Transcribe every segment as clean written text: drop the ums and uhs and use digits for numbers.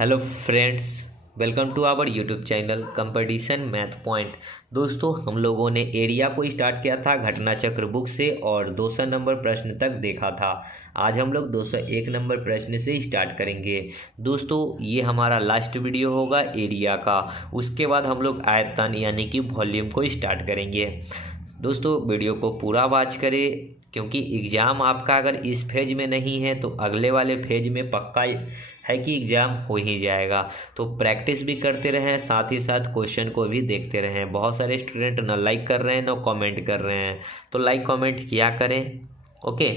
Hello friends, welcome to our YouTube channel competition math point. दोस्तों, हम लोगों ने एरिया को स्टार्ट किया था घटना चक्र बुक से और 200 नंबर प्रश्न तक देखा था। आज हम लोग 201 नंबर प्रश्न से स्टार्ट करेंगे। दोस्तों, ये हमारा लास्ट वीडियो होगा एरिया का। उसके बाद हम लोग आयतन यानी कि वॉल्यूम को स्टार्ट करेंगे। दोस्तों, वीडियो को पूरा वॉच करें क्योंकि एग्ज़ाम आपका अगर इस फेज में नहीं है तो अगले वाले फेज में पक्का है कि एग्ज़ाम हो ही जाएगा। तो प्रैक्टिस भी करते रहें, साथ ही साथ क्वेश्चन को भी देखते रहें। बहुत सारे स्टूडेंट ना लाइक कर रहे हैं ना कमेंट कर रहे हैं, तो लाइक कमेंट किया करें। ओके,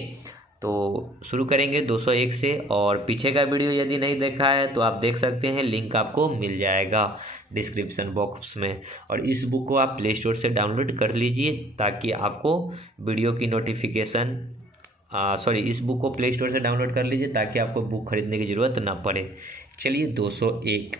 तो शुरू करेंगे 201 से। और पीछे का वीडियो यदि नहीं देखा है तो आप देख सकते हैं, लिंक आपको मिल जाएगा डिस्क्रिप्शन बॉक्स में। और इस बुक को आप प्ले स्टोर से डाउनलोड कर लीजिए ताकि आपको वीडियो की नोटिफिकेशन इस बुक को प्ले स्टोर से डाउनलोड कर लीजिए ताकि आपको बुक खरीदने की ज़रूरत ना पड़े। चलिए 201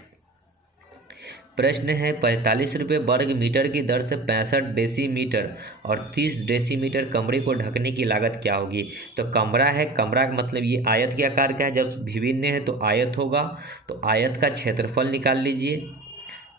प्रश्न है, 45 रुपये वर्ग मीटर की दर से 65 डेसीमीटर और 30 डेसीमीटर कमरे को ढकने की लागत क्या होगी। तो कमरा है, कमरा का मतलब ये आयत के आकार का है। जब विभिन्न है तो आयत होगा, तो आयत का क्षेत्रफल निकाल लीजिए।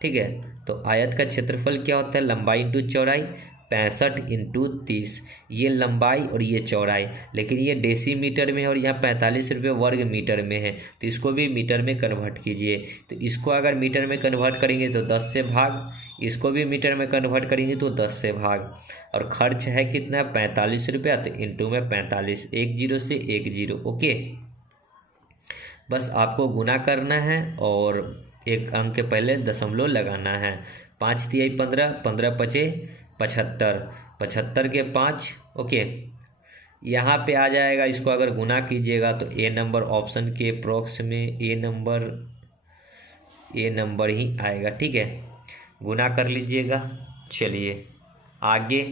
ठीक है, तो आयत का क्षेत्रफल क्या होता है, लंबाई इंटू चौड़ाई। 65 इंटू 30, ये लंबाई और ये चौड़ाई, लेकिन ये डेसीमीटर में है और यहाँ 45 रुपये वर्ग मीटर में है, तो इसको भी मीटर में कन्वर्ट कीजिए। तो इसको अगर मीटर में कन्वर्ट करेंगे तो 10 से भाग, इसको भी मीटर में कन्वर्ट करेंगे तो 10 से भाग। और खर्च है कितना, 45 रुपया, तो इंटू में 45, 10 से 10। ओके, बस आपको गुना करना है और एक अंक के पहले दशमलव लगाना है। 5 तिहाई 15, 15 पचे 75, 75 के 5। ओके, यहाँ पे आ जाएगा। इसको अगर गुना कीजिएगा तो ए नंबर ऑप्शन के अप्रोक्स में ए नंबर ही आएगा। ठीक है, गुना कर लीजिएगा। चलिए आगे,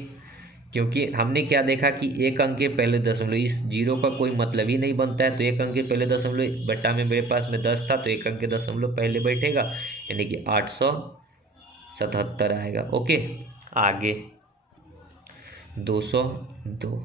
क्योंकि हमने क्या देखा कि एक अंक के पहले दशमलव, इस जीरो का कोई मतलब ही नहीं बनता है। तो एक अंक के पहले दशमलव बट्टा में मेरे पास में 10 था, तो एक अंक के दशमलव पहले बैठेगा, यानी कि 877 आएगा। ओके, आगे 202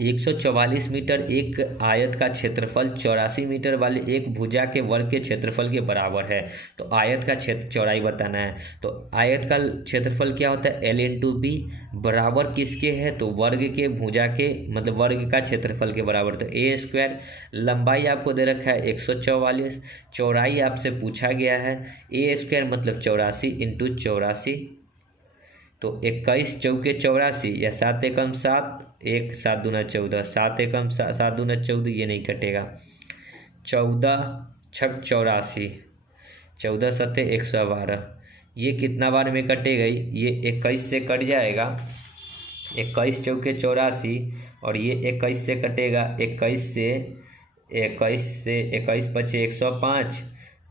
144 मीटर एक आयत का क्षेत्रफल 84 मीटर वाले एक भुजा के वर्ग के क्षेत्रफल के बराबर है। तो आयत का क्षेत्र चौड़ाई बताना है। तो आयत का क्षेत्रफल क्या होता है, L इंटू बी, बराबर किसके है, तो वर्ग के भुजा के मतलब वर्ग का क्षेत्रफल के बराबर। तो ए स्क्वायर, लंबाई आपको दे रखा है 144, चौड़ाई आपसे पूछा गया है ए स्क्वायर मतलब 84 इंटू 84। तो 21 चौके 84 या 7 एकम 7, 1 7 दूना 14, 7 एकम 7 दूना 14, ये नहीं कटेगा। 14 छक 84, 14 सत्ते 112, ये कितना बार में कटेगा, ये 21 से कट जाएगा। 21 चौके 84 और ये 21 से कटेगा। 21 से 21 पचे 105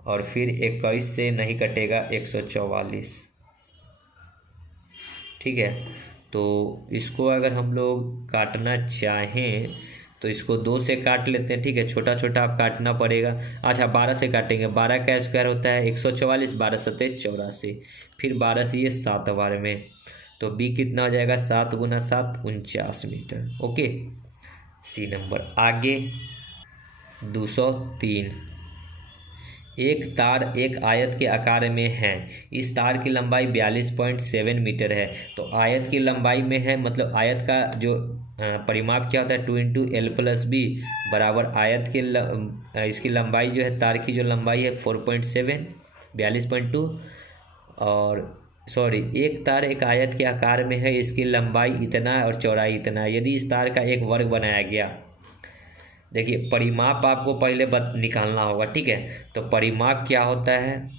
और फिर 21 से नहीं कटेगा 144। ठीक है, तो इसको अगर हम लोग काटना चाहें तो इसको 2 से काट लेते हैं। ठीक है, छोटा छोटा आप काटना पड़ेगा। अच्छा, 12 से काटेंगे। 12 का स्क्वायर होता है 144, 12 सत्ते 84, फिर 12 से ये 7 बार में, तो बी कितना हो जाएगा, 7 गुना 7 49 मीटर। Okay, C number. आगे 203 एक तार एक आयत के आकार में है। इस तार की लंबाई 42.7 मीटर है। तो आयत की लंबाई में है, मतलब आयत का जो परिमाप क्या होता है, 2 इंटू एल प्लस बी बराबर आयत के इसकी लंबाई जो है, तार की जो लंबाई है 4.7, 42.2। और एक तार एक आयत के आकार में है, इसकी लंबाई इतना और चौड़ाई इतना। यदि इस तार का एक वर्ग बनाया गया, देखिए परिमाप आपको पहले निकालना होगा। ठीक है, तो परिमाप क्या होता है,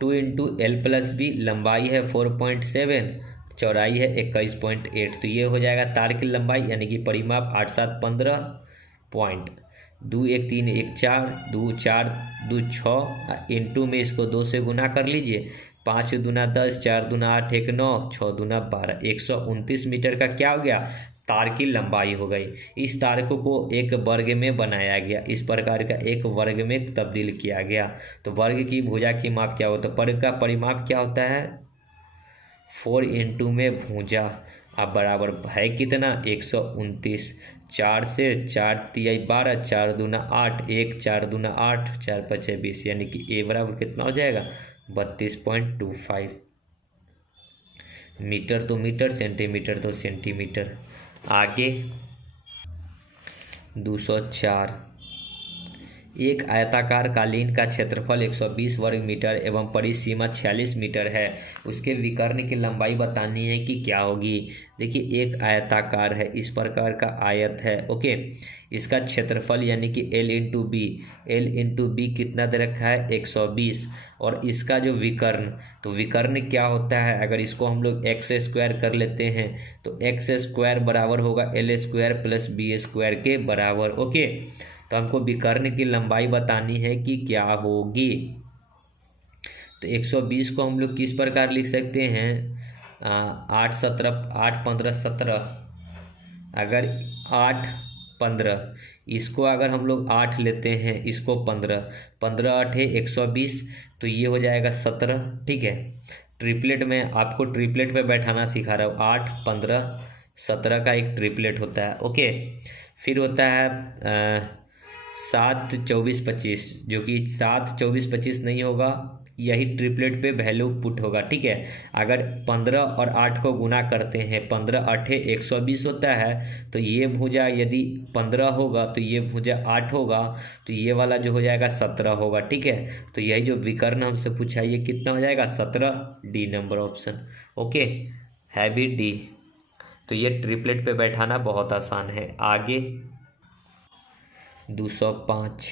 2 इंटू एल प्लस बी, लंबाई है 4.7, चौड़ाई है 21.8, तो ये हो जाएगा तार की लंबाई, यानी कि परिमाप 8 7 15 पॉइंट 2 1 3 1 4 2 4 2 6 इंटू में इसको 2 से गुना कर लीजिए। 5 दूना 10, 4 दूना 8, 1 9, 6 दूना 12, 129 मीटर का क्या हो गया, तार की लंबाई हो गई। इस तार को एक वर्ग में बनाया गया, इस प्रकार का एक वर्ग में तब्दील किया गया। तो वर्ग की भुजा की माप क्या होता है, वर्ग का परिमाप क्या होता है, 4 इंटू में भुजा अब बराबर है कितना, 129। 4 से 4 तिहाई 12, 4 दूना 8, 1 4 दूना 8, 4 पचे 20, यानी कि ए बराबर कितना हो जाएगा 32.25 मीटर। तो मीटर, सेंटीमीटर तो सेंटीमीटर। आगे 204, एक आयताकार कालीन का क्षेत्रफल 120 वर्ग मीटर एवं परिसीमा 46 मीटर है, उसके विकर्ण की लंबाई बतानी है कि क्या होगी। देखिए एक आयताकार है, इस प्रकार का आयत है, ओके। इसका क्षेत्रफल यानी कि L इंटू बी कितना दे रखा है 120, और इसका जो विकर्ण, तो विकर्ण क्या होता है, अगर इसको हम लोग एक्स स्क्वायर कर लेते हैं तो एक्स स्क्वायर बराबर होगा L square plus B square के बराबर, ओके। तो हमको विकर्ण की लंबाई बतानी है कि क्या होगी। तो 120 को हम लोग किस प्रकार लिख सकते हैं, 8 15 17, अगर 8 15, इसको अगर हम लोग 8 लेते हैं, इसको 15, 15 8 है 120, तो ये हो जाएगा 17, ठीक है। ट्रिपलेट में आपको ट्रिपलेट पे बैठाना सिखा रहा हूँ, 8 15 17 का एक ट्रिपलेट होता है, ओके। फिर होता है 7 24 25, जो कि 7 24 25 नहीं होगा, यही ट्रिपलेट पे वैल्यू पुट होगा, ठीक है। अगर 15 और 8 को गुना करते हैं, 15 8 120 होता है, तो ये भुजा यदि 15 होगा तो ये भुजा 8 होगा, तो ये वाला जो हो जाएगा 17 होगा, ठीक है। तो यही जो विकर्ण हमसे पूछा ये कितना हो जाएगा 17, डी नंबर ऑप्शन, ओके है भी डी। तो ये ट्रिपलेट पे बैठाना बहुत आसान है। आगे 205,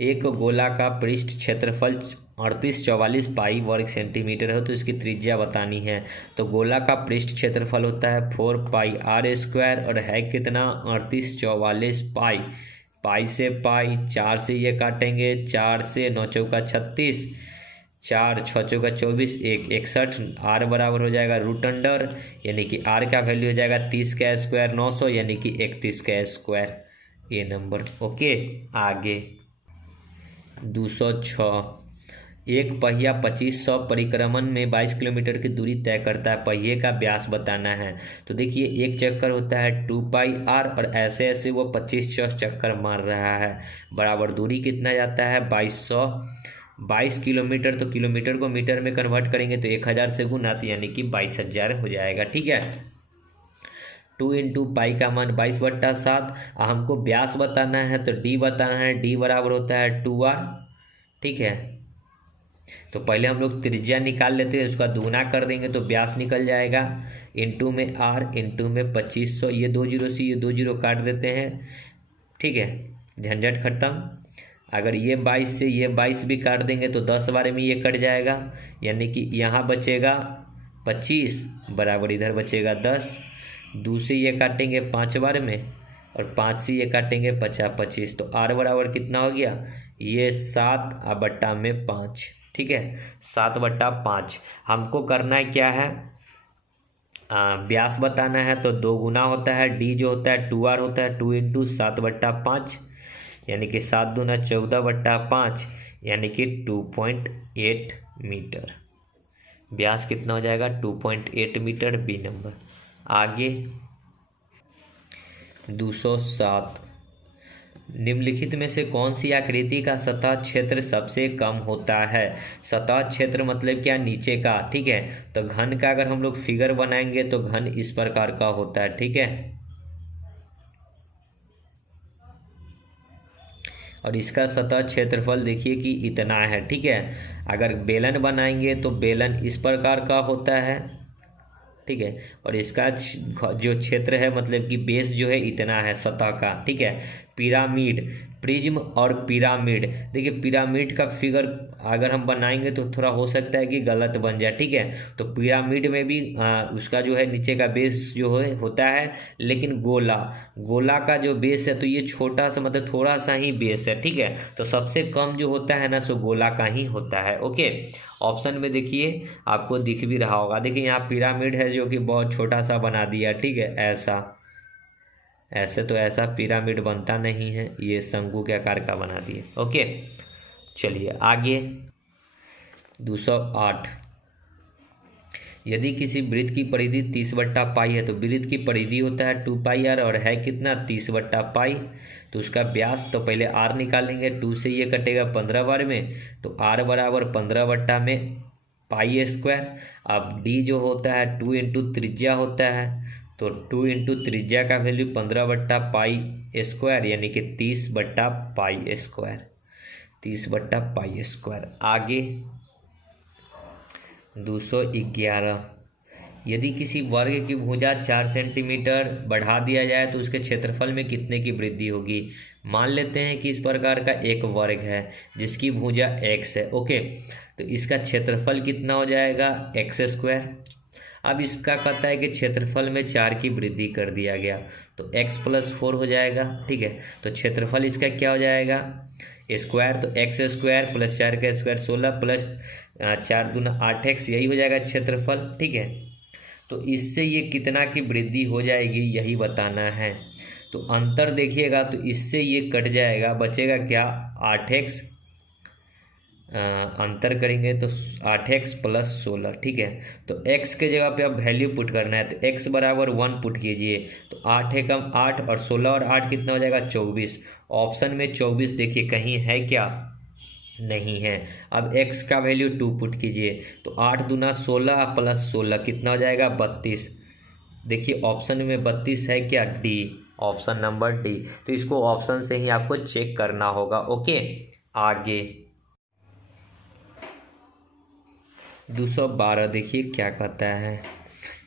एक गोला का पृष्ठ क्षेत्रफल 3844 पाई वर्ग सेंटीमीटर है, तो इसकी त्रिज्या बतानी है। तो गोला का पृष्ठ क्षेत्रफल होता है 4 पाई आर स्क्वायर, और है कितना 3844 पाई। पाई से पाई, 4 से ये काटेंगे, 4 से 9 चौका 36, 4 6 चौका 24, 1 61, आर बराबर हो जाएगा रूट अंडर, यानी कि आर का वैल्यू हो जाएगा 30 का स्क्वायर 900, यानी कि 31 का स्क्वायर, ये नंबर, ओके। आगे 206, एक पहिया 2500 परिक्रमण में 22 किलोमीटर की दूरी तय करता है, पहिए का व्यास बताना है। तो देखिए एक चक्कर होता है 2 पाई आर, और ऐसे ऐसे वो 2500 चक्कर मार रहा है, बराबर दूरी कितना जाता है 2200, 22 किलोमीटर, तो किलोमीटर को मीटर में कन्वर्ट करेंगे तो 1000 से गुना, यानी कि 22,000 हो जाएगा, ठीक है। 2 इंटू पाई का मान 22/7, हमको व्यास बताना है तो डी बताना है, डी बराबर होता है 2r, ठीक है। तो पहले हम लोग त्रिज्या निकाल लेते हैं, उसका दुगुना कर देंगे तो व्यास निकल जाएगा, इंटू में आर, इंटू में 2500, ये 2 जीरो से ये 2 जीरो काट देते हैं, ठीक है, झंझट खत्म। अगर ये 22 से ये 22 भी काट देंगे तो 10 बार में ये कट जाएगा, यानी कि यहाँ बचेगा 25, बराबर इधर बचेगा 10, 2 से ये काटेंगे 5 बार में, और 5 से ये काटेंगे 50 25, तो आर बराबर कितना हो गया, ये 7/5, ठीक है, 7/5। हमको करना है क्या है, व्यास बताना है, तो 2 गुना होता है, डी जो होता है 2r होता है, 2 इंटू 7/5, यानी कि 7 दूना 14/5, यानी कि 2.8 मीटर। व्यास कितना हो जाएगा 2.8 मीटर, बी नंबर। आगे 207, निम्नलिखित में से कौन सी आकृति का सतह क्षेत्र सबसे कम होता है। सतह क्षेत्र मतलब क्या, नीचे का, ठीक है। तो घन का अगर हम लोग फिगर बनाएंगे तो घन इस प्रकार का होता है, ठीक है, और इसका सतह क्षेत्रफल देखिए कि इतना है, ठीक है। अगर बेलन बनाएंगे तो बेलन इस प्रकार का होता है, ठीक है, और इसका जो क्षेत्र है मतलब कि बेस जो है इतना है सतह का, ठीक है। पिरामिड, प्रिज्म और पिरामिड, देखिए पिरामिड का फिगर अगर हम बनाएंगे तो थोड़ा हो सकता है कि गलत बन जाए, ठीक है। तो पिरामिड में भी उसका जो है नीचे का बेस जो है होता है, लेकिन गोला का जो बेस है तो ये छोटा सा मतलब थोड़ा सा ही बेस है, ठीक है। तो सबसे कम जो होता है ना सो गोला का ही होता है, ओके। ऑप्शन में देखिए आपको दिख भी रहा होगा, देखिए यहाँ पिरामिड है जो कि बहुत छोटा सा बना दिया, ठीक है, ऐसे तो ऐसा पिरामिड बनता नहीं है, ये शंकु के आकार का बना दिए, ओके। चलिए आगे 208, यदि किसी वृत्त की परिधि 30/पाई है तो वृत्त की परिधि होता है 2πr और है कितना 30/पाई। तो उसका व्यास तो पहले r निकालेंगे, 2 से ये कटेगा 15 बार में, तो r बराबर 15/पाई²। अब d जो होता है 2 इंटू त्रिज्या होता है, तो 2 इंटू त्रिज्या का वैल्यू 15/पाई² यानी कि 30/पाई², 30/पाई²। आगे 211, यदि किसी वर्ग की भुजा 4 सेंटीमीटर बढ़ा दिया जाए तो उसके क्षेत्रफल में कितने की वृद्धि होगी। मान लेते हैं कि इस प्रकार का एक वर्ग है जिसकी भुजा x है। ओके, तो इसका क्षेत्रफल कितना हो जाएगा x²। अब इसका कहता है कि क्षेत्रफल में 4 की वृद्धि कर दिया गया तो x+4 हो जाएगा। ठीक है, तो क्षेत्रफल इसका क्या हो जाएगा स्क्वायर, तो x² + 4 का स्क्वायर 16 प्लस 4 दूना 8x, यही हो जाएगा क्षेत्रफल। ठीक है, तो इससे ये कितना की वृद्धि हो जाएगी यही बताना है। तो अंतर देखिएगा तो इससे ये कट जाएगा, बचेगा क्या 8x, अंतर करेंगे तो 8x + 16। ठीक है, तो x के जगह पे अब वैल्यू पुट करना है, तो x बराबर 1 पुट कीजिए, तो 8 एकम 8 और 16 और 8 कितना हो जाएगा 24। ऑप्शन में 24 देखिए कहीं है क्या, नहीं है। अब x का वैल्यू 2 पुट कीजिए, तो 8 दूना 16 + 16 कितना हो जाएगा 32। देखिए ऑप्शन में 32 है क्या, डी, ऑप्शन नंबर डी। तो इसको ऑप्शन से ही आपको चेक करना होगा। ओके, आगे 212 देखिए क्या कहता है।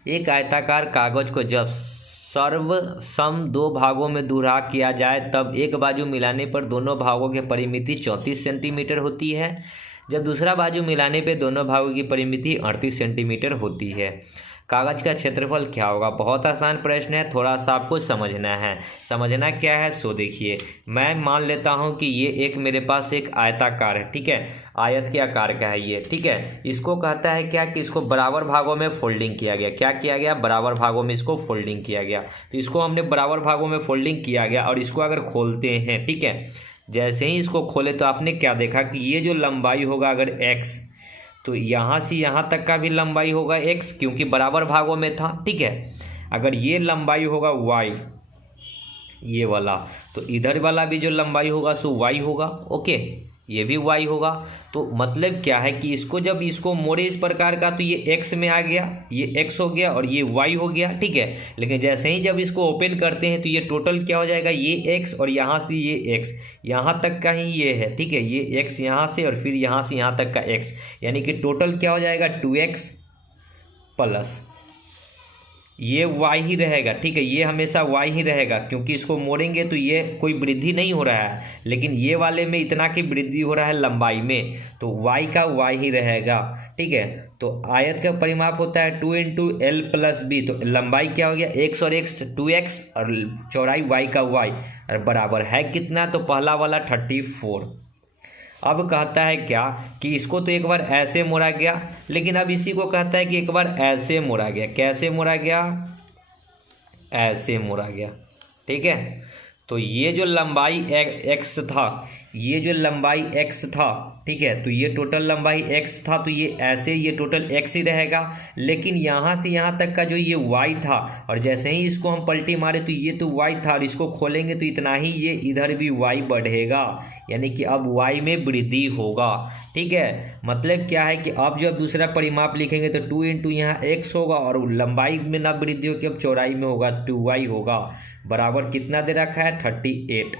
एक आयताकार कागज को जब सर्वसम 2 भागों में दुहरा किया जाए तब एक बाजू मिलाने पर दोनों भागों की परिमिति 34 सेंटीमीटर होती है, जब दूसरा बाजू मिलाने पर दोनों भागों की परिमिति 38 सेंटीमीटर होती है। कागज का क्षेत्रफल क्या होगा। बहुत आसान प्रश्न है, थोड़ा सा आपको समझना है। समझना क्या है सो देखिए, मैं मान लेता हूं कि ये एक मेरे पास एक आयताकार है। ठीक है, आयत के आकार का है ये। ठीक है, इसको कहता है क्या कि इसको बराबर भागों में फोल्डिंग किया गया। क्या किया गया, बराबर भागों में इसको फोल्डिंग किया गया। तो इसको हमने बराबर भागों में फोल्डिंग किया गया और इसको अगर खोलते हैं, ठीक है, जैसे ही इसको खोले तो आपने क्या देखा कि ये जो लंबाई होगा अगर x, तो यहाँ से यहाँ तक का भी लंबाई होगा x, क्योंकि बराबर भागों में था। ठीक है, अगर ये लंबाई होगा y, ये वाला, तो इधर वाला भी जो लंबाई होगा सो y होगा। ओके, ये भी y होगा। तो मतलब क्या है कि इसको जब इसको मोड़े इस प्रकार का तो ये x में आ गया, ये x हो गया और ये y हो गया। ठीक है, लेकिन जैसे ही जब इसको ओपन करते हैं तो ये टोटल क्या हो जाएगा, ये x और यहाँ से ये x, यहाँ तक का ही ये है। ठीक है, ये x यहाँ से और फिर यहाँ से यहाँ तक का x, यानी कि टोटल क्या हो जाएगा 2x प्लस ये y ही रहेगा। ठीक है, ये हमेशा y ही रहेगा, क्योंकि इसको मोड़ेंगे तो ये कोई वृद्धि नहीं हो रहा है, लेकिन ये वाले में इतना की वृद्धि हो रहा है लंबाई में, तो y का y ही रहेगा। ठीक है, तो आयत का परिमाप होता है 2 × L + B, तो लंबाई क्या हो गया x और x 2x और चौड़ाई y का y, और बराबर है कितना, तो पहला वाला 34। अब कहता है क्या कि इसको तो एक बार ऐसे मोड़ा गया, लेकिन अब इसी को कहता है कि एक बार ऐसे मोड़ा गया। कैसे मोड़ा गया, ऐसे मोड़ा गया। ठीक है, तो ये जो लंबाई x था, ये जो लंबाई x था, ठीक है, तो ये टोटल लंबाई x था, तो ये ऐसे ये टोटल x ही रहेगा। लेकिन यहाँ से यहाँ तक का जो ये y था, और जैसे ही इसको हम पलटी मारे तो ये तो y था, और इसको खोलेंगे तो इतना ही ये इधर भी y बढ़ेगा, यानी कि अब y में वृद्धि होगा। ठीक है, मतलब क्या है कि अब जब दूसरा परिमाप लिखेंगे तो 2 × यहाँ x होगा और लंबाई में ना वृद्धि होगी, अब चौड़ाई में होगा 2y होगा, बराबर कितना दे रखा है 38।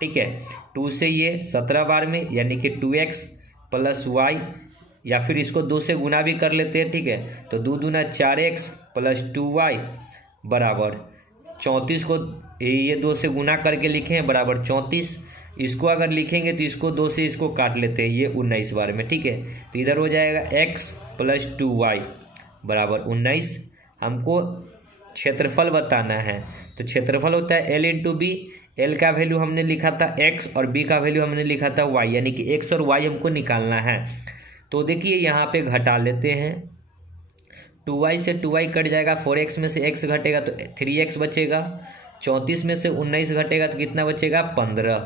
ठीक है, 2 से ये 17 बार में, यानी कि 2x + y, या फिर इसको 2 से गुना भी कर लेते हैं। ठीक है, तो 2 दूना 4x + 2y बराबर 34 को ये 2 से गुना करके लिखे हैं बराबर 34। इसको अगर लिखेंगे तो इसको 2 से इसको काट लेते हैं, ये 19 बार में। ठीक है, तो इधर हो जाएगा x + 2y बराबर 19। हमको क्षेत्रफल बताना है, तो क्षेत्रफल होता है L × B। L का वैल्यू हमने लिखा था x और B का वैल्यू हमने लिखा था y, यानी कि x और y हमको निकालना है। तो देखिए यहाँ पे घटा लेते हैं, 2y से 2y कट जाएगा, 4x में से x घटेगा तो 3x बचेगा, 34 में से 19 घटेगा तो कितना बचेगा 15,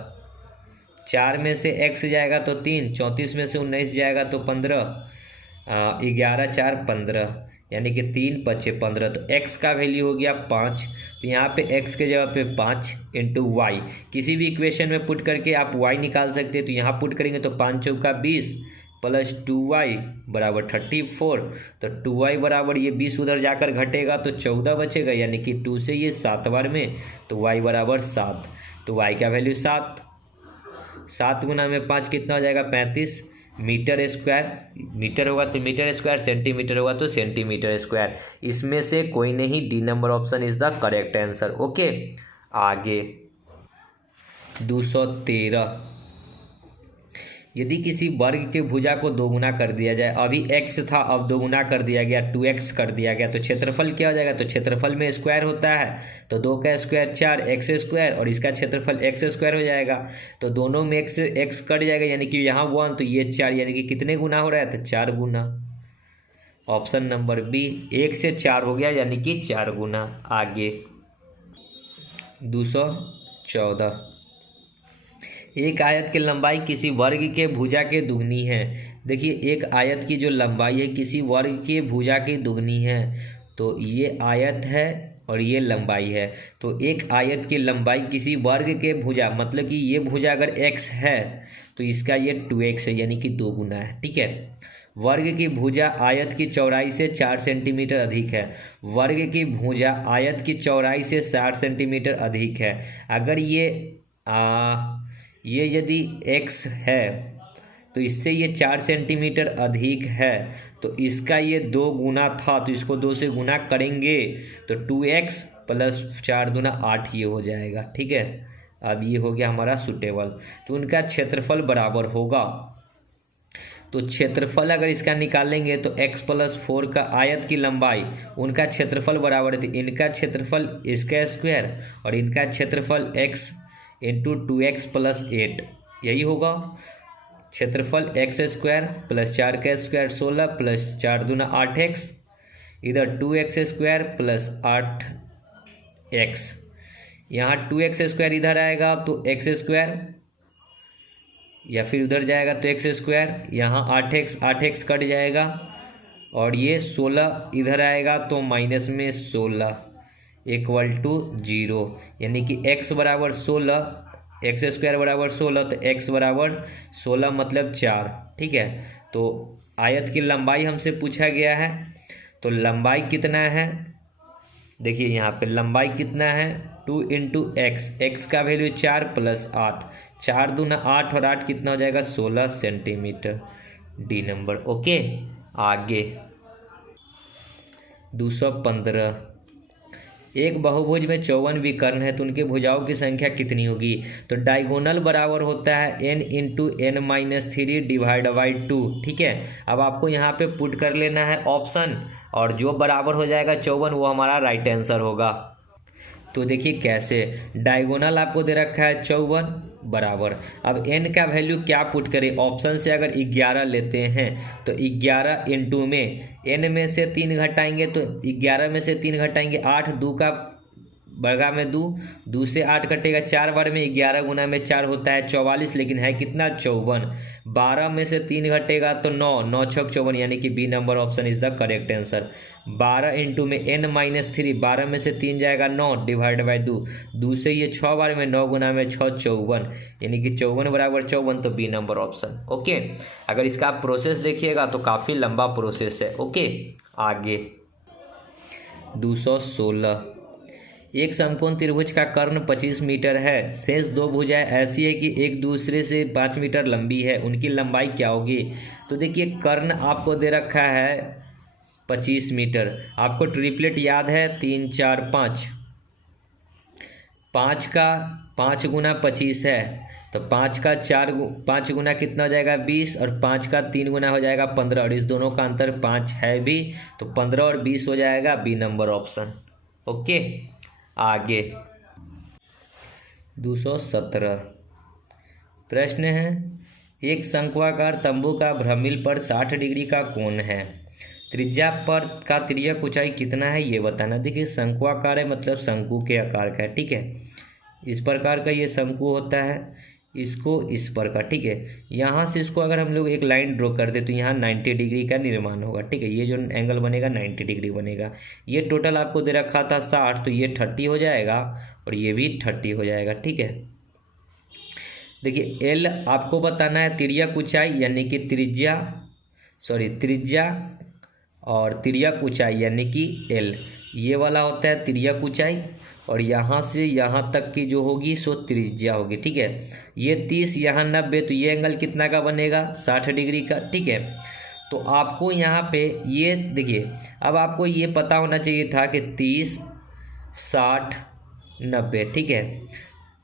4 में से x जाएगा तो 3, 34 में से 19 जाएगा तो 15, 11 × 4 = 15, यानी कि 3 5 15, तो x का वैल्यू हो गया 5। तो यहाँ पे x के जगह पे 5 इंटू वाई, किसी भी इक्वेशन में पुट करके आप y निकाल सकते हैं। तो यहाँ पुट करेंगे तो 5 चौका 20 प्लस 2y बराबर 34। तो 2y बराबर ये 20 उधर जाकर घटेगा तो 14 बचेगा, यानी कि 2 से ये 7 बार में, तो y बराबर 7। तो y का वैल्यू 7। 7 गुना में 5 कितना हो जाएगा 35 मीटर स्क्वायर। मीटर होगा तो मीटर स्क्वायर, सेंटीमीटर होगा तो सेंटीमीटर स्क्वायर। इसमें से कोई नहीं, D number option is the correct answer. Okay, आगे 213। यदि किसी वर्ग के भुजा को दोगुना कर दिया जाए, अभी x था अब दोगुना कर दिया गया 2x कर दिया गया, तो क्षेत्रफल क्या हो जाएगा, तो क्षेत्रफल में स्क्वायर होता है, तो 2 का स्क्वायर 4 x स्क्वायर, और इसका क्षेत्रफल x स्क्वायर हो जाएगा। तो दोनों में x कट जाएगा, यानी कि यहाँ 1 तो ये 4, यानी कि कितने गुना हो रहा है, तो 4 गुना। ऑप्शन नंबर बी, 1 से 4 हो गया, यानी कि 4 गुना। आगे 214। एक आयत की लंबाई किसी वर्ग के भुजा के दुगनी है। देखिए, एक आयत की जो लंबाई है किसी वर्ग के भुजा की दुगनी है, तो ये आयत है और ये लंबाई है। तो एक आयत की लंबाई किसी वर्ग के भुजा, मतलब कि ये भुजा अगर x है तो इसका ये 2x है, यानी कि 2 गुना है। ठीक है, वर्ग की भुजा आयत की चौड़ाई से 4 सेंटीमीटर अधिक है। वर्ग की भुजा आयत की चौड़ाई से 60 सेंटीमीटर अधिक है। अगर ये यदि x है तो इससे ये 4 सेंटीमीटर अधिक है, तो इसका ये 2 गुना था, तो इसको 2 से गुना करेंगे तो 2x प्लस 4 दूना 8 ये हो जाएगा। ठीक है, अब ये हो गया हमारा सुटेबल। तो उनका क्षेत्रफल बराबर होगा, तो क्षेत्रफल अगर इसका निकालेंगे तो x प्लस 4 का आयत की लंबाई, उनका क्षेत्रफल बराबर है, तो इनका क्षेत्रफल इसका स्क्वायर और इनका क्षेत्रफल x इंटू 2x प्लस 8, यही होगा। क्षेत्रफल x स्क्वायर प्लस 4 का स्क्वायर 16 प्लस 4 दूना 8x, इधर 2x स्क्वायर प्लस 8x, यहाँ 2x स्क्वायर इधर आएगा तो x स्क्वायर, या फिर उधर जाएगा तो x स्क्वायर, यहाँ 8x कट जाएगा, और ये 16 इधर आएगा तो माइनस में 16 इक्वल टू 0, यानी कि x बराबर 16, x स्क्वायर बराबर 16, तो x बराबर 16 मतलब 4। ठीक है, तो आयत की लंबाई हमसे पूछा गया है, तो लंबाई कितना है, देखिए यहाँ पे लंबाई कितना है 2 इंटू x का वैल्यू 4 प्लस 8, 4 दूना 8 और 8 कितना हो जाएगा 16 सेंटीमीटर, डी नंबर। ओके, आगे 215। एक बहुभुज में 54 विकर्ण है तो उनके भुजाओं की संख्या कितनी होगी। तो डायगोनल बराबर होता है n into n-3 divide by 2। ठीक है, अब आपको यहाँ पे पुट कर लेना है ऑप्शन, और जो बराबर हो जाएगा 54 वो हमारा राइट आंसर होगा। तो देखिए कैसे, डायगोनल आपको दे रखा है 54 बराबर, अब n का वैल्यू क्या पुट करें, ऑप्शन से अगर 11 लेते हैं तो 11 इंटू में n में से 3 घटाएंगे, तो 11 में से 3 घटाएंगे 8, 2 का बर्गा में 2 से 8 कटेगा 4 बार में, 11 गुना में 4 होता है 44, लेकिन है कितना 54। 12 में से 3 घटेगा तो 9, 9 छक 54, यानी कि B number option is the correct answer. 12 into में n-3, 12 में से 3 जाएगा 9 डिवाइड बाई 2 से ये 6 बार में 9 गुना में 6 54, यानी कि 54 बराबर 54, तो बी नंबर ऑप्शन। ओके, अगर इसका आप प्रोसेस देखिएगा तो काफ़ी लंबा प्रोसेस है। ओके, आगे 216। एक समकोण त्रिभुज का कर्ण 25 मीटर है, शेष 2 भुजाएं ऐसी है कि एक दूसरे से 5 मीटर लंबी है, उनकी लंबाई क्या होगी। तो देखिए, कर्ण आपको दे रखा है 25 मीटर, आपको ट्रिपलेट याद है 3 4 5, 5 का 5 गुना 25 है, तो 5 गुना कितना हो जाएगा 20, और 5 का 3 गुना हो जाएगा 15, और इस दोनों का अंतर 5 है भी, तो 15 और 20 हो जाएगा बी नंबर ऑप्शन। ओके, आगे 217 प्रश्न है, एक शंक्वाकार तंबू का भ्रमिल पर 60 डिग्री का कोण है, त्रिज्या पर का तिर्यक ऊंचाई कितना है ये बताना। देखिए, शंक्वाकार है मतलब शंकु के आकार का है। ठीक है, इस प्रकार का ये शंकु होता है, इसको इस पर का, ठीक है। यहाँ से इसको अगर हम लोग एक लाइन ड्रॉ कर दे तो यहाँ 90 डिग्री का निर्माण होगा, ठीक है। ये जो एंगल बनेगा 90 डिग्री बनेगा। ये टोटल आपको दे रखा था 60, तो ये 30 हो जाएगा और ये भी 30 हो जाएगा, ठीक है। देखिए एल आपको बताना है तिर्यक ऊंचाई यानी कि त्रिज्या और तिर्यक ऊंचाई यानी कि एल, ये वाला होता है तिर्यक ऊंचाई और यहाँ से यहाँ तक की जो होगी सो त्रिज्या होगी, ठीक है। ये 30 यहाँ 90, तो ये एंगल कितना का बनेगा 60 डिग्री का, ठीक है। तो आपको यहाँ पे ये देखिए, अब आपको ये पता होना चाहिए था कि 30 60 90, ठीक है।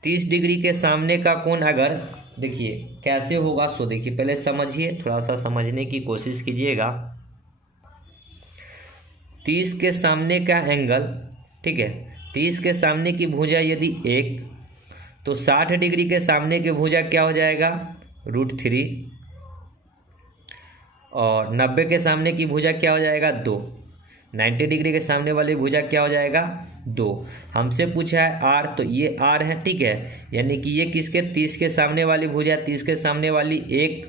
30 डिग्री के सामने का कोण अगर देखिए कैसे होगा, सो देखिए पहले समझिए, थोड़ा सा समझने की कोशिश कीजिएगा। 30 के सामने का एंगल, ठीक है, 30 के सामने की भुजा यदि 1, तो 60 डिग्री के सामने की भुजा क्या हो जाएगा √3 और 90 के सामने की भुजा क्या हो जाएगा 2, 90 डिग्री के सामने वाली भुजा क्या हो जाएगा 2। हमसे पूछा है आर, तो ये आर है, ठीक है। यानी कि ये किसके 30 के सामने वाली भुजा 30 के सामने वाली 1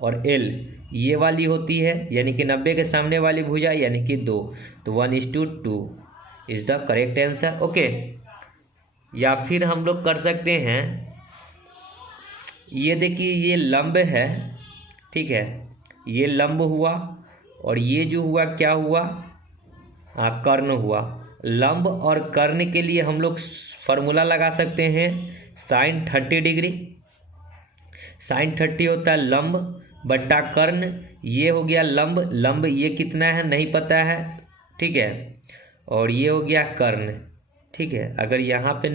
और एल ये वाली होती है, यानी कि 90 के सामने वाली भुजा यानी कि 2, तो 1:2 is the correct answer, okay. या फिर हम लोग कर सकते हैं, ये देखिए ये लंब है, ठीक है, ये लंब हुआ और ये जो हुआ क्या हुआ कर्ण हुआ। लंब और कर्ण के लिए हम लोग फॉर्मूला लगा सकते हैं sin 30 डिग्री। sin 30 होता है लंब बट्टा कर्ण, ये हो गया लंब ये कितना है नहीं पता है, ठीक है, और ये हो गया कर्ण, ठीक है। अगर यहाँ पे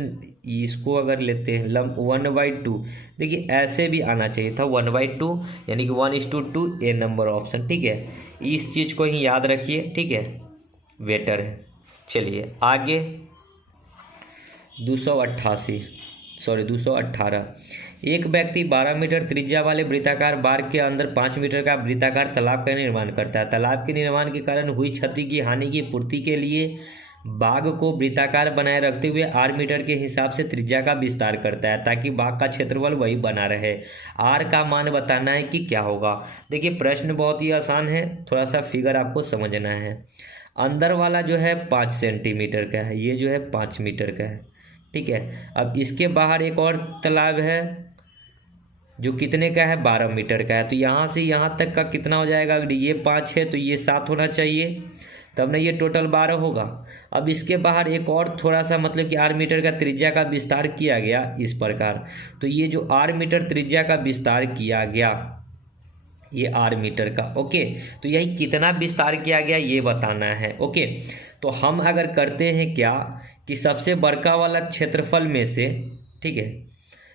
इसको अगर लेते हैं लंब 1/2, देखिए ऐसे भी आना चाहिए था 1/2 यानी कि 1:2 ए नंबर ऑप्शन, ठीक है। इस चीज़ को ही याद रखिए, ठीक है, बेटर है। चलिए आगे 218। एक व्यक्ति 12 मीटर त्रिज्या वाले वृत्ताकार बार के अंदर 5 मीटर का वृत्ताकार तालाब का निर्माण करता है। तालाब के निर्माण के कारण हुई क्षति की हानि की पूर्ति के लिए बाग को वृत्ताकार बनाए रखते हुए 8 मीटर के हिसाब से त्रिज्या का विस्तार करता है ताकि बाग का क्षेत्रफल वही बना रहे। आर का मान बताना है कि क्या होगा। देखिए प्रश्न बहुत ही आसान है, थोड़ा सा फिगर आपको समझना है। अंदर वाला जो है 5 सेंटीमीटर का है, ये जो है 5 मीटर का है, ठीक है। अब इसके बाहर एक और तालाब है जो कितने का है 12 मीटर का है, तो यहाँ से यहाँ तक का कितना हो जाएगा, अगर ये 5 है तो ये 7 होना चाहिए, तब ना ये टोटल 12 होगा। अब इसके बाहर एक और थोड़ा सा मतलब कि 8 मीटर का त्रिज्या का विस्तार किया गया इस प्रकार, तो ये जो 8 मीटर त्रिज्या का विस्तार किया गया ये 8 मीटर का, ओके। तो यही कितना विस्तार किया गया ये बताना है, ओके। तो हम अगर करते हैं क्या कि सबसे बड़का वाला क्षेत्रफल में से, ठीक है,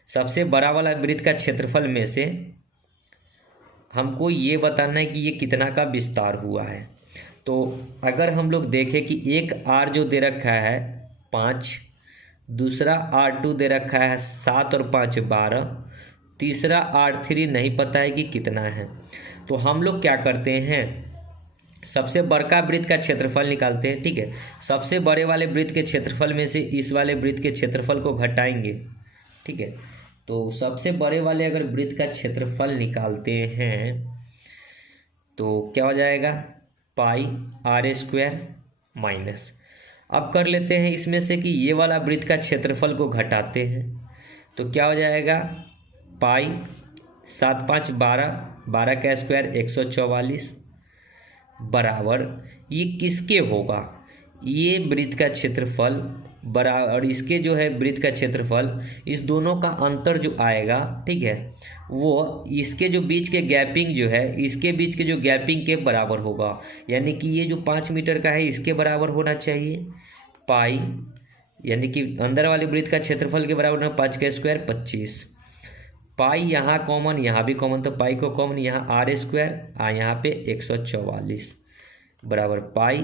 सबसे बड़ा वाला वृत्त का क्षेत्रफल में से हमको ये बताना है कि ये कितना का विस्तार हुआ है। तो अगर हम लोग देखें कि एक आर जो दे रखा है 5, दूसरा R2 दे रखा है 7 और 5 12, तीसरा R3 नहीं पता है कि कितना है, तो हम लोग क्या करते हैं सबसे बड़का वृत्त का क्षेत्रफल निकालते हैं, ठीक है। सबसे बड़े वाले वृत्त के क्षेत्रफल में से इस वाले वृत्त के क्षेत्रफल को घटाएंगे, ठीक है। तो सबसे बड़े वाले अगर वृत्त का क्षेत्रफल निकालते हैं तो क्या हो जाएगा πr² माइनस। अब कर लेते हैं इसमें से कि ये वाला वृत्त का क्षेत्रफल को घटाते हैं तो क्या हो जाएगा पाई 7 5 12, 12 का स्क्वायर 144 बराबर ये किसके होगा, ये वृत्त का क्षेत्रफल बराबर और इसके जो है वृत्त का क्षेत्रफल, इस दोनों का अंतर जो आएगा, ठीक है, वो इसके जो बीच के गैपिंग जो है इसके बीच के जो गैपिंग के बराबर होगा, यानी कि ये जो 5 मीटर का है इसके बराबर होना चाहिए पाई, यानी कि अंदर वाले वृत्त का क्षेत्रफल के बराबर होना 5 का स्क्वायर 25, पाई यहाँ कॉमन यहाँ भी कॉमन, तो पाई को कॉमन यहाँ R² यहाँ पे 144 बराबर पाई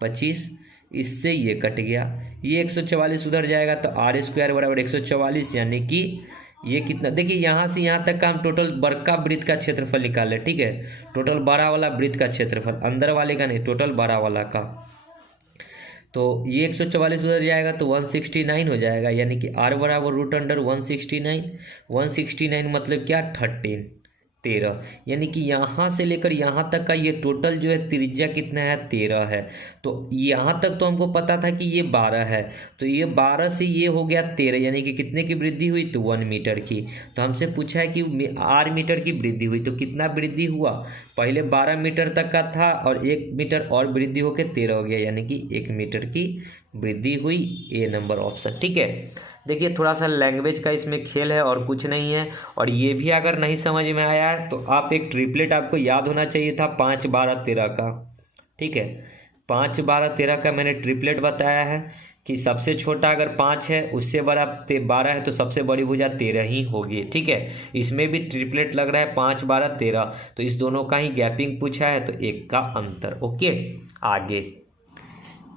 25, इससे ये कट गया, ये 144 उधर जाएगा तो R² बराबर 144, यानी कि ये कितना, देखिए यहाँ से यहाँ तक का हम टोटल बड़का वृत्त का क्षेत्रफल निकाल लें, ठीक है। टोटल 12 वाला वृत्त का क्षेत्रफल, अंदर वाले का नहीं, टोटल 12 वाला का, तो ये 144 उधर जाएगा तो 169 हो जाएगा, यानी कि r बराबर रूट अंडर 169। 169 मतलब क्या, 13, यानी कि यहाँ से लेकर यहाँ तक का ये टोटल जो है त्रिज्या कितना है, 13 है। तो यहाँ तक तो हमको पता था कि ये 12 है, तो ये 12 से ये हो गया 13, यानी कि कितने की वृद्धि हुई, तो 1 मीटर की। तो हमसे पूछा है कि r मीटर की वृद्धि हुई, तो कितना वृद्धि हुआ, पहले 12 मीटर तक का था और 1 मीटर और वृद्धि होकर 13 हो गया, यानी कि 1 मीटर की वृद्धि हुई। ए नंबर ऑप्शन, ठीक है। देखिए थोड़ा सा लैंग्वेज का इसमें खेल है और कुछ नहीं है। और ये भी अगर नहीं समझ में आया है तो आप एक ट्रिपलेट आपको याद होना चाहिए था 5, 12, 13 का, ठीक है। 5, 12, 13 का मैंने ट्रिपलेट बताया है कि सबसे छोटा अगर 5 है, उससे बड़ा 12 है, तो सबसे बड़ी भुजा 13 ही होगी, ठीक है। इसमें भी ट्रिपलेट लग रहा है 5, 12, 13, तो इस दोनों का ही गैपिंग पूछा है, तो एक का अंतर। ओके, आगे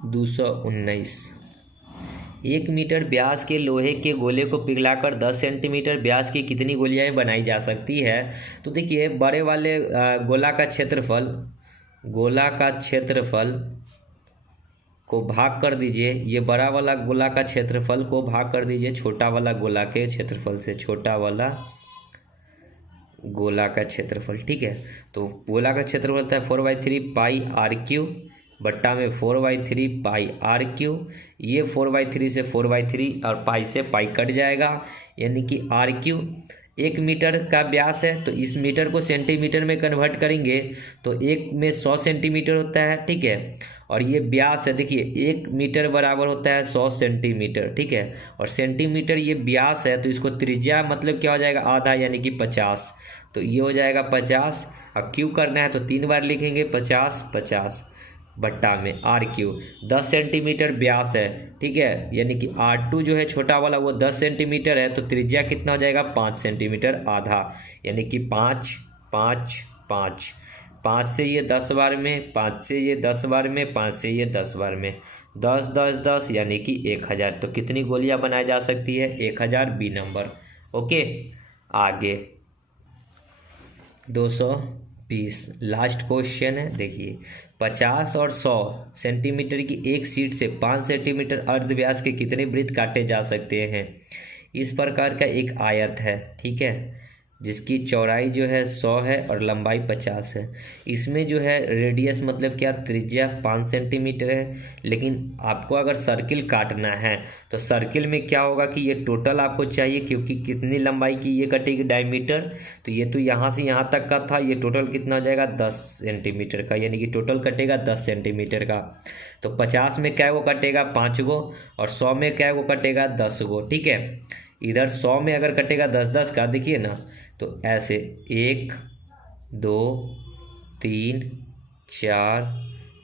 219। 1 मीटर व्यास के लोहे के गोले को पिघलाकर 10 सेंटीमीटर व्यास की कितनी गोलियां बनाई जा सकती है। तो देखिए बड़े वाले गोला का क्षेत्रफल को भाग कर दीजिए, ये बड़ा वाला गोला का क्षेत्रफल को भाग कर दीजिए छोटा वाला गोला के क्षेत्रफल से, छोटा वाला गोला का क्षेत्रफल, ठीक है। तो गोला का क्षेत्रफल होता है 4/3 पाई r³ बट्टा में 4/3 पाई r³। ये 4/3 से 4/3 और पाई से पाई कट जाएगा, यानी कि r³ 1 मीटर का व्यास है, तो इस मीटर को सेंटीमीटर में कन्वर्ट करेंगे तो 1 में 100 सेंटीमीटर होता है, ठीक है। और ये व्यास है, देखिए 1 मीटर बराबर होता है 100 सेंटीमीटर, ठीक है। और सेंटीमीटर ये व्यास है, तो इसको त्रिज्या मतलब क्या हो जाएगा, आधा, यानी कि 50। तो ये हो जाएगा 50, और क्यू करना है तो 3 बार लिखेंगे 50, 50 बट्टा में r³। 10 सेंटीमीटर व्यास है, ठीक है, यानी कि r2 जो है छोटा वाला वो 10 सेंटीमीटर है, तो त्रिज्या कितना हो जाएगा, 5 सेंटीमीटर आधा, यानी कि 5, 5, 5, 5 से ये 10 बार में, 5 से ये 10 बार में, 5 से ये 10 बार में, 10, 10, 10, यानी कि 1000। तो कितनी गोलियां बनाई जा सकती है, 1000, बी नंबर। ओके, आगे 220 लास्ट क्वेश्चन है। देखिए 50 और 100 सेंटीमीटर की एक शीट से 5 सेंटीमीटर अर्धव्यास के कितने वृत्त काटे जा सकते हैं। इस प्रकार का एक आयत है, ठीक है, जिसकी चौड़ाई जो है 100 है और लंबाई 50 है। इसमें जो है रेडियस मतलब क्या, त्रिज्या 5 सेंटीमीटर है। लेकिन आपको अगर सर्किल काटना है तो सर्किल में क्या होगा कि ये टोटल आपको चाहिए, क्योंकि कितनी लंबाई की ये कटेगी, डायमीटर। तो ये तो यहाँ से यहाँ तक का था, ये टोटल कितना हो जाएगा, 10 सेंटीमीटर का, यानी कि टोटल कटेगा 10 सेंटीमीटर का। तो 50 में क्या वो कटेगा, 5 गो, और 100 में क्या वो कटेगा, 10 गो, ठीक है। इधर 100 में अगर कटेगा 10, 10 का, देखिए ना, तो ऐसे 1, 2, 3, 4,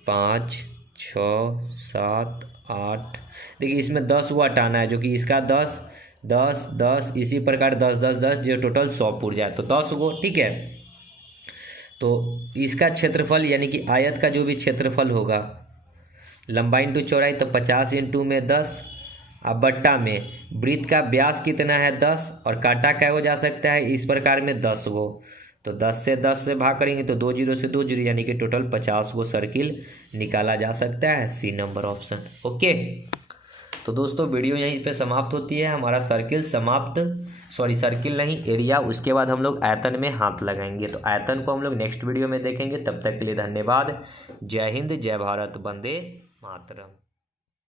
5, 6, 7, 8, देखिए इसमें 10 वो हटाना है, जो कि इसका 10, 10, 10, इसी प्रकार 10, 10, 10, जो टोटल 100 पूर जाए, तो 10 गो, ठीक है। तो इसका क्षेत्रफल यानी कि आयत का जो भी क्षेत्रफल होगा, लंबाई इंटू चौड़ाई, तो 50 इंटू में 10, अब बट्टा में वृत्त का व्यास कितना है, 10, और काटा क्या हो जा सकता है इस प्रकार में, 10 गो। तो 10 से भाग करेंगे तो 2 0 से 2 0, यानी कि टोटल 50 गो सर्किल निकाला जा सकता है, सी नंबर ऑप्शन। ओके, तो दोस्तों वीडियो यहीं पे समाप्त होती है। हमारा सर्किल नहीं, एरिया, उसके बाद हम लोग आयतन में हाथ लगाएंगे। तो आयतन को हम लोग नेक्स्ट वीडियो में देखेंगे। तब तक के लिए धन्यवाद। जय हिंद, जय भारत, वंदे मातरम।